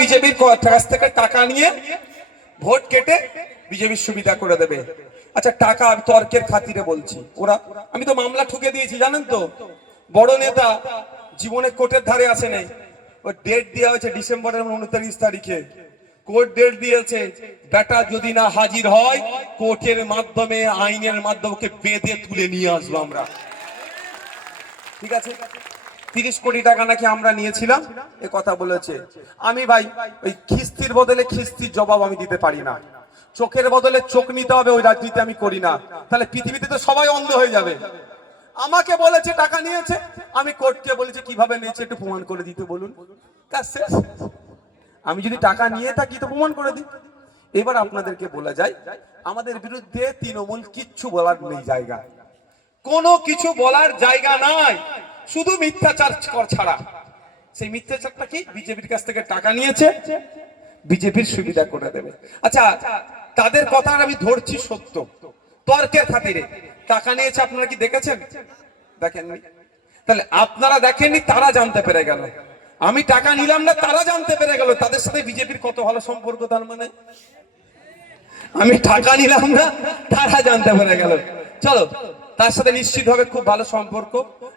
বিজেপির কাছ থেকে টাকা নিয়ে ভোট কেটে বিজেপির সুবিধা করে দেবে। আচ্ছা, টাকা আমি তর্কের খাতিরে বলছি, ওরা আমি তো মামলা ঠুকে দিয়েছি জানেন তো। বড় নেতা জীবনে কোর্টের ধারে আসে নাই, ওই ডেট দেওয়া হয়েছে ডিসেম্বরের 29 তারিখে। কোর্ট ডেট দিয়েছে, বেটা যদি না হাজির হয় কোর্টের মাধ্যমে আইনের মাধ্যমে বেঁধে তুলে নিয়ে আসবো আমরা। ঠিক আছে, 30 কোটি টাকা নাকি আমরা নিয়েছিলাম এ কথা বলেছে। আমি ভাই ওই খিস্তির বদলে খিস্তির জবাব আমি দিতে পারি না, চোখের বদলে চোখ নিতে হবে, ওই রাজনীতি আমি করি না। তাহলে পৃথিবীতে তো সবাই অন্ধ হয়ে যাবে। আমাকে বলেছে টাকা নিয়েছে, আমি কোর্টকে বলেছি কিভাবে নিয়েছে একটু প্রমাণ করে দিতে বলুন, তা শেষ। আমি যদি টাকা নিয়ে থাকি তো প্রমাণ করে দিই। এবার আপনাদেরকে বলা যায় আমাদের বিরুদ্ধে তৃণমূল কিচ্ছু বলার নেই জায়গা, কোনো কিছু বলার জায়গা নাই, শুধু মিথ্যাচার ছাড়া। সেই মিথ্যাচারটা কি? বিজেপির কাছ থেকে টাকা নিয়েছে, বিজেপির সুবিধা করে দেবে। আচ্ছা, তাদের কথা আমি ধরছি সত্য, তর্কের খাতিরে টাকা নিয়েছে। আপনারা কি দেখেছেন? দেখেননি। তাহলে আপনারা দেখেননি, তারা জানতে পেরে গেল। আমি টাকা নিলাম না, তারা জানতে পেরে গেল। তাদের সাথে বিজেপির কত ভালো সম্পর্ক। তার মানে আমি টাকা নিলাম না, তারা জানতে পেরে গেল। চলো, তার সাথে নিশ্চিত হবে খুব ভালো সম্পর্ক।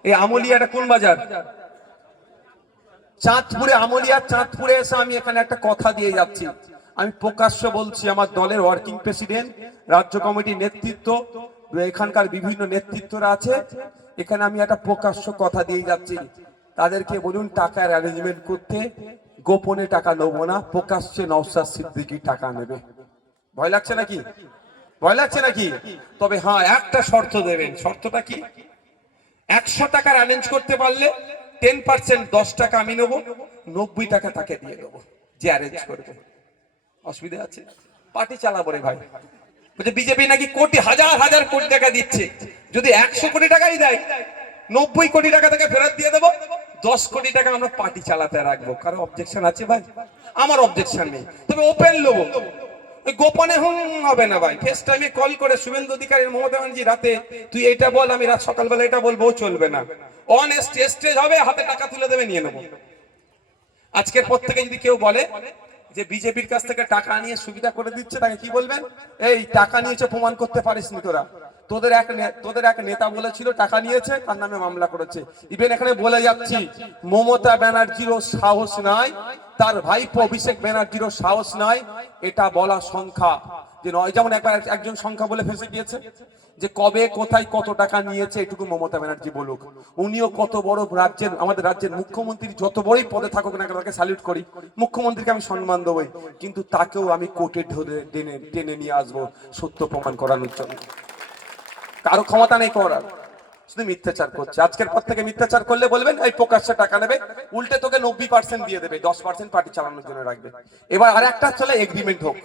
এই আমলিয়াটা কোন বাজার? চাঁদপুরে। আমলিয়া চাঁদপুরে এসে আমি এখানে একটা কথা দিয়ে যাচ্ছি। আমি প্রকাশ্য বলছি, আমার দলের ওয়ার্কিং প্রেসিডেন্ট, রাজ্য কমিটির নেতৃত্ব, এখানকার বিভিন্ন নেতৃত্বরা আছে, এখানে আমি একটা প্রকাশ্য কথা দিয়ে যাচ্ছি। তাদেরকে বলুন টাকার অ্যারেঞ্জমেন্ট করতে, গোপনে টাকা নেবো না, প্রকাশ্যে নওশাদ সিদ্দিকী টাকা নেবে। ভয় লাগছে নাকি? ভয় লাগছে নাকি? তবে হ্যাঁ, একটা শর্ত দেবেন। শর্তটা কি? 100 টাকার অ্যারেঞ্জ করতে পারলে 10%, 10 টাকা আমি নেবো, 90 টাকা তাকে দিয়ে দেবো যে অ্যারেঞ্জ করবে। অসুবিধা আছে? পার্টি চালাবো রে ভাই। বিজেপি নাকি কোটি হাজার হাজার কোটি টাকা দিচ্ছে, যদি 100 কোটি টাকাই দেয়, 90 কোটি টাকা তাকে ফেরত দিয়ে দেবো, 10 কোটি টাকা আমরা পার্টি চালাতে রাখবো। কারো অবজেকশন আছে ভাই? আমার অবজেকশন নেই, তবে ওপেন নেবো। গোপনে হবে না ভাই। ফেস টাইমে কল করে শুভেন্দু অধিকারী, মমতা ব্যানার্জি রাতে তুই এটা বল, আমি রাত সকালবেলা এটা বলবো, চলবে না। অন স্টেজ হবে, হাতে টাকা তুলে দেবে, নিয়ে নেবো। আজকের পর থেকে যদি কেউ বলে যে বিজেপির কাছ থেকে টাকা নিয়ে সুবিধা করে দিচ্ছে, তাকে কি বলবেন? এই টাকা নিয়েছে প্রমাণ করতে পারিস নি তোরা। তোদের এক নেতা বলেছিল টাকা নিয়েছে, তার নামে মামলা করেছে। ইভেন এখানে বলে যাচ্ছি, মমতা ব্যানার্জিরও সাহস নাই, তার ভাইপো অভিষেক ব্যানার্জিরও সাহস নাই এটা বলা সংখ্যা যে নয়। যেমন একবার একজন সংখ্যা বলে ফেসে গিয়েছে যে কবে কোথায় কত টাকা নিয়েছে, এটুকু মমতা ব্যানার্জি বলুক। উনিও কত বড় রাজ্যের, আমাদের রাজ্যের মুখ্যমন্ত্রী, যত বড়ই পদে থাকুক না, তাকে স্যালুট করি, মুখ্যমন্ত্রীকে আমি সম্মান দেবই, কিন্তু তাকেও আমি কোর্টে টেনে নিয়ে আসবো সত্য প্রমাণ করানোর জন্য। কারো ক্ষমতা নেই করার, শুধু মিথ্যাচার করছে। আজকের পর থেকে মিথ্যাচার করলে বলবেন এই প্রকাশ্যে টাকা নেবে, উল্টে তোকে 90% দিয়ে দেবে, 10% পার্টি চালানোর জন্য রাখবে। এবার আর একটা চলে এগ্রিমেন্ট হোক,